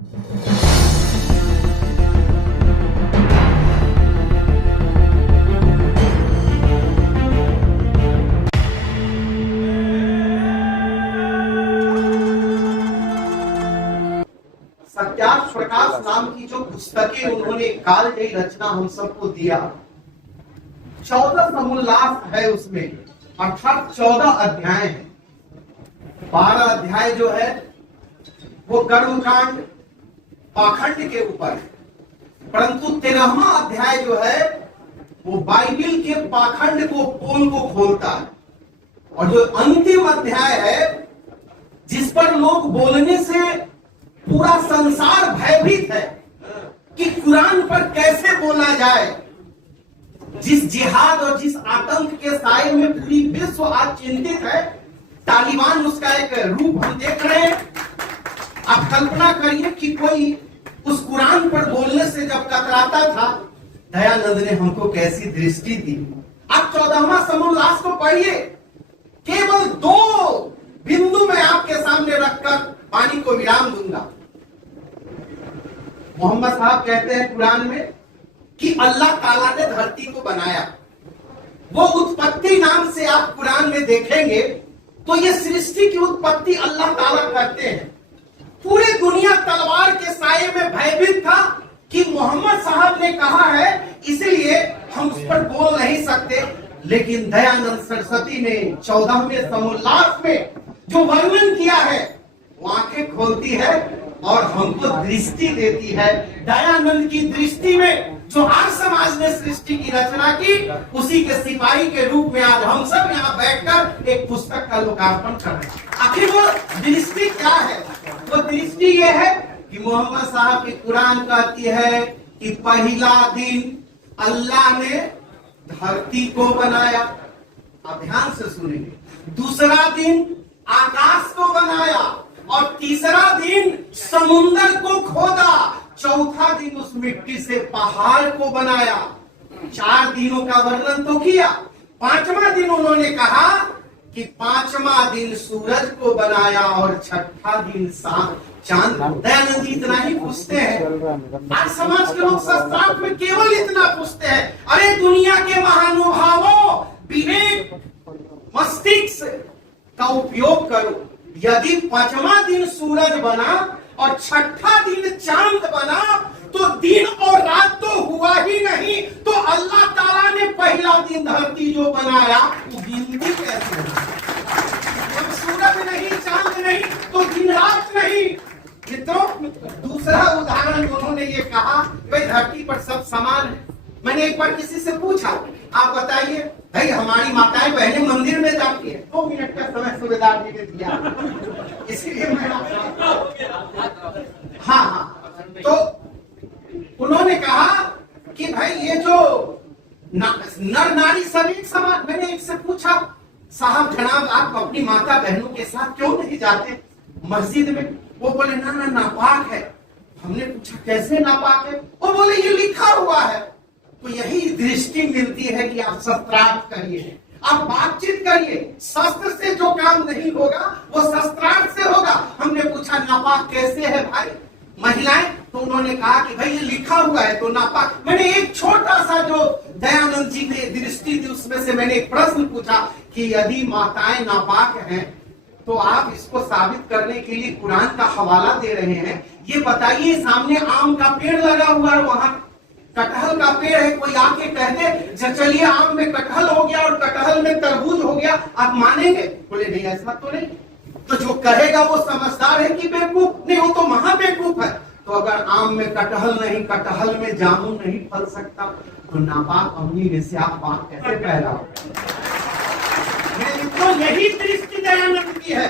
सत्यार्थ प्रकाश नाम की जो पुस्तकें उन्होंने कालजयी रचना हम सबको दिया, 14 समोल्लास है उसमें, अर्थात 14 अध्याय है। 12 अध्याय जो है वो कर्मकांड पाखंड के ऊपर है, परंतु 13वां अध्याय जो है वो बाइबिल के पाखंड को पोल को खोलता है। और जो अंतिम अध्याय है जिस पर लोग बोलने से पूरा संसार भयभीत है कि कुरान पर कैसे बोला जाए, जिस जिहाद और जिस आतंक के साए में पूरी विश्व आज चिंतित है, तालिबान उसका एक रूप हम देख रहे हैं। आप कल्पना करिए कि कोई उस कुरान पर बोलने से जब कतराता था, दयानंद ने हमको कैसी दृष्टि दी। आप 14वां समोल्लास को पढ़िए, केवल 2 बिंदु में आपके सामने रखकर पानी को विराम दूंगा। मोहम्मद साहब कहते हैं कुरान में कि अल्लाह ताला ने धरती को बनाया। वो उत्पत्ति नाम से आप कुरान में देखेंगे तो ये सृष्टि की उत्पत्ति अल्लाह ताला करते हैं। पूरी दुनिया तलवार के साये में भयभीत था कि मोहम्मद साहब ने कहा है, इसलिए हम उस पर बोल नहीं सकते। लेकिन दयानंद सरस्वती ने 14वें समोल्लास में जो वर्णन किया है वो आंखें खोलती है और हमको दृष्टि देती है। दयानंद की दृष्टि में जो आज समाज ने सृष्टि की रचना की, उसी के सिपाही के रूप में आज हम सब यहाँ बैठकर एक पुस्तक का लोकार्पण कर रहे हैं। आखिर वो दृष्टि क्या है? वो दृष्टि ये है कि मोहम्मद साहब की कुरान कहती है कि पहला दिन अल्लाह ने धरती को बनाया, आप ध्यान से सुनेंगे। दूसरा दिन आकाश को बनाया और तीसरा दिन समुंदर को खोदा। चौथा दिन उस मिट्टी से पहाड़ को बनाया। 4 दिनों का वर्णन तो किया। 5वां दिन उन्होंने कहा कि 5वां दिन सूरज को बनाया और 6ठा दिन चांद। दयानंद जी इतना ही पूछते हैं। आज समाज के लोग शास्त्रार्थ में केवल इतना पूछते हैं, अरे दुनिया के महानुभावों, विवेक मस्तिष्क का उपयोग करो। यदि 5वां दिन सूरज बना और 6ठा दिन चांद बना तो दिन और रात तो हुआ ही नहीं, तो अल्लाह ताला ने पहला दिन धरती जो बनाया वो गिनती कैसे होगी? जब सूरज नहीं, चांद नहीं तो दिन रात नहीं। मित्रों, दूसरा उदाहरण उन्होंने ये कहा, भाई धरती पर सब समान है। मैंने एक बार किसी से पूछा, आप बताइए भाई हमारी माताएं बहनें मंदिर में जाती है। 2 मिनट का समय सूबेदार जी ने दिया, इसीलिए मैं हाँ, तो उन्होंने कहा कि भाई ये जो नर नारी सब एक समान। मैंने एक से पूछा, साहब जनाब आप अपनी माता बहनों के साथ क्यों नहीं जाते मस्जिद में? वो बोले ना नापाक है। हमने पूछा कैसे नापाक है? वो बोले ये लिखा हुआ है। तो यही दृष्टि मिलती है कि आप शस्त्रार्थ करिए, आप बातचीत करिए। शस्त्र से जो काम नहीं होगा वो शस्त्रार्थ से होगा। हमने पूछा नापाक कैसे है भाई महिलाएं? तो उन्होंने कहा कि भाई ये लिखा हुआ है तो नापाक। मैंने एक छोटा सा जो दयानंद जी ने दृष्टि दी उसमें से मैंने एक प्रश्न पूछा कि यदि माताएं नापाक हैं तो आप इसको साबित करने के लिए कुरान का हवाला दे रहे हैं। ये बताइए, सामने आम का पेड़ लगा हुआ है, वहां कटहल का पेड़ है, कोई आके कह दे चलिए आम में कटहल हो गया और कटहल में तरबूज हो गया, आप मानेंगे? बोले नहीं ऐसा तो नहीं। तो जो कहेगा वो समझदार है कि बेवकूफ? नहीं, वो तो महा बेवकूफ है। तो अगर आम में कटहल नहीं, कटहल में जामुन नहीं फल सकता, तो नापाक अम्मी में से आप बात कैसे पैदा हो? यही दृष्टि दयानंद की है।